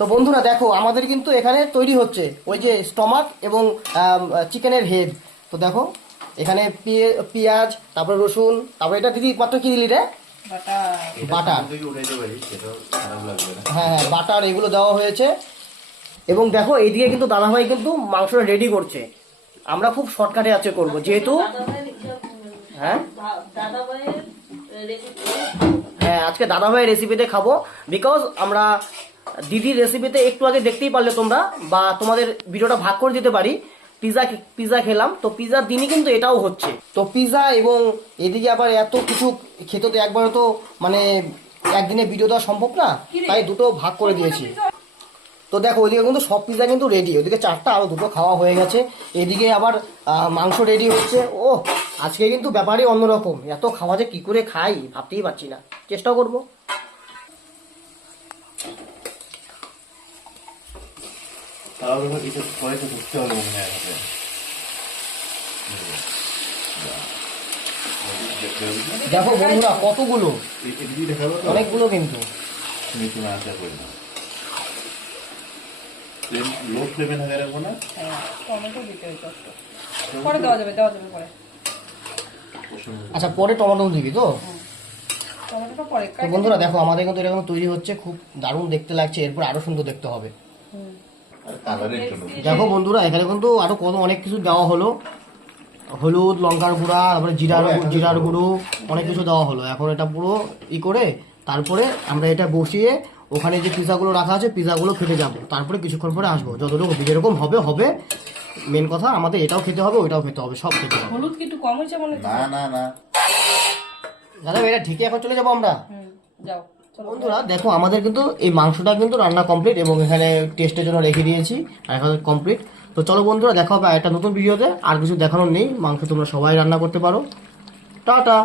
তো বন্ধুরা দেখো আমাদের কিন্তু এখানে তৈরি হচ্ছে ওই যে স্টমাক এবং চিকেনের হেড। তো দেখো এখানে পেঁয়াজ, তারপরে রসুন, তারপরে এটা দিদি মাত্র কি দিলি রে? বাটার। হ্যাঁ হ্যাঁ, বাটার এগুলো দেওয়া হয়েছে। এবং দেখো এইদিকে কিন্তু দাদাভাই কিন্তু মাংসটা রেডি করছে। আমরা খুব শর্টকাটে আছে করব যেহেতু হ্যাঁ হ্যাঁ আজকে দাদাভাইয়ের রেসিপিতে খাবো। বিকজ আমরা দিদির রেসিপিতে একটু আগে দেখতেই পারলে তোমরা, বা তোমাদের ভিডিওটা ভাগ করে দিতে পারি, পিজা খেলাম। তো পিজার দিনই কিন্তু এটাও হচ্ছে। তো পিজা এবং এদিকে আবার এত কিছু খেতে তো একবারে তো মানে একদিনে ভিডিও দেওয়া সম্ভব না, তাই দুটো ভাগ করে দিয়েছি। তো দেখো ওইদিকে কিন্তু সব পিজা কিন্তু রেডি, ওইদিকে 4টা, আরো 2টো খাওয়া হয়ে গেছে। এদিকে আবার মাংস রেডি হচ্ছে। ও আজকে কিন্তু ব্যাপারই অন্যরকম, এত খাওয়া যে কি করে খাই ভাবতেই পারছি না, চেষ্টা করব। দেখো বন্ধুরা কতগুলো, অনেকগুলো কিন্তু। লো ফ্লেমে ঢাকা রাখবো না। টমেটো দিতে হইতো, পরে দেওয়া যাবে পরে। আচ্ছা পরে টমেটো দিবি তো? টমেটোটা পরে। তো বন্ধুরা দেখো আমাদের কিন্তু এরকম তৈরি হচ্ছে, খুব দারুণ দেখতে লাগছে, এরপর আরো সুন্দর দেখতে হবে। দেখো বন্ধুরা এখানে কিন্তু আরো অনেক কিছু দেওয়া হলো, হলুদ, লঙ্কার গুঁড়া, তারপরে জিরার গুঁড়ো, অনেক কিছু দেওয়া হলো। এখন এটা পুরো করে তারপরে আমরা এটা বসিয়ে ওখানে যে পিজাগুলো রাখা আছে পিজাগুলো খেতে যাবো। তারপরে কিছুক্ষণ পরে আসবো, যতটুকু যেরকম হবে। মেন কথা আমাদের এটাও খেতে হবে, ওইটাও খেতে হবে, সব খেতে হবে। হলুদ কি একটু কম হয়েছে মনে হচ্ছে? না দাদা এটা ঠিকই, এখন চলে যাবো আমরা। যাও। বন্ধুরা দেখো আমাদের কিন্তু এই মাংসটা কিন্তু রান্না কমপ্লিট এবং এখানে টেস্টের জন্য রেখে দিয়েছি, আর এখন কমপ্লিট। তো চলো বন্ধুরা দেখা হবে একটা নতুন ভিডিওতে। আর কিছু দেখানোর নেই, মাংস তোমরা সবাই রান্না করতে পারো। টাটা।